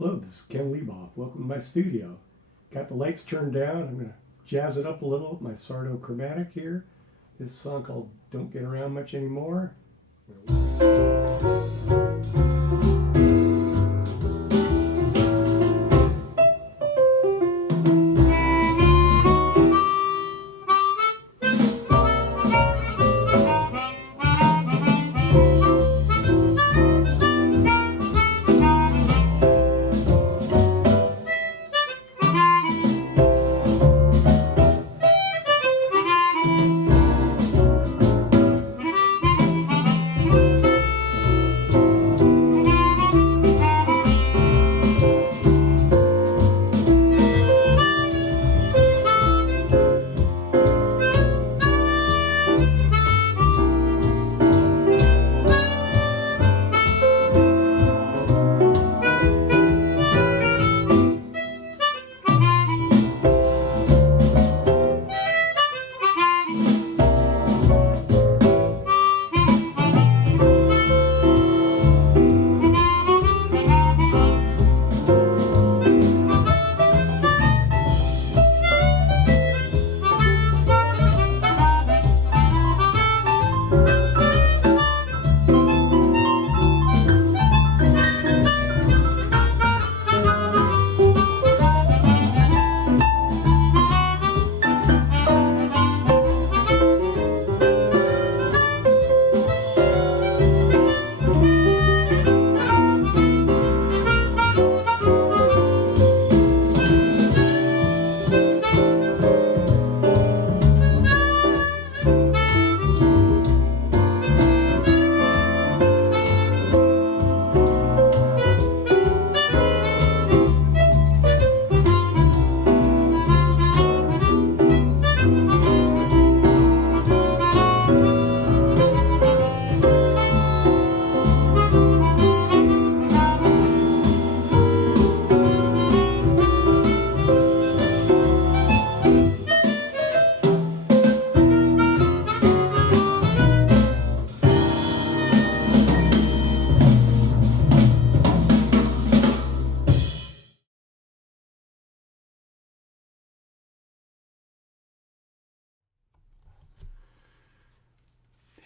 Hello, this is Ken Leboff. Welcome to my studio. Got the lights turned down. I'm going to jazz it up a little with my Sardo chromatic here. This song called Don't Get Around Much Anymore.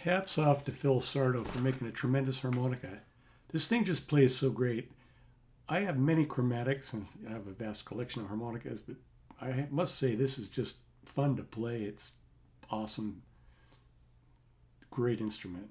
Hats off to Phil Sardo for making a tremendous harmonica. This thing just plays so great. I have many chromatics and I have a vast collection of harmonicas, but I must say this is just fun to play. It's awesome. Great instrument.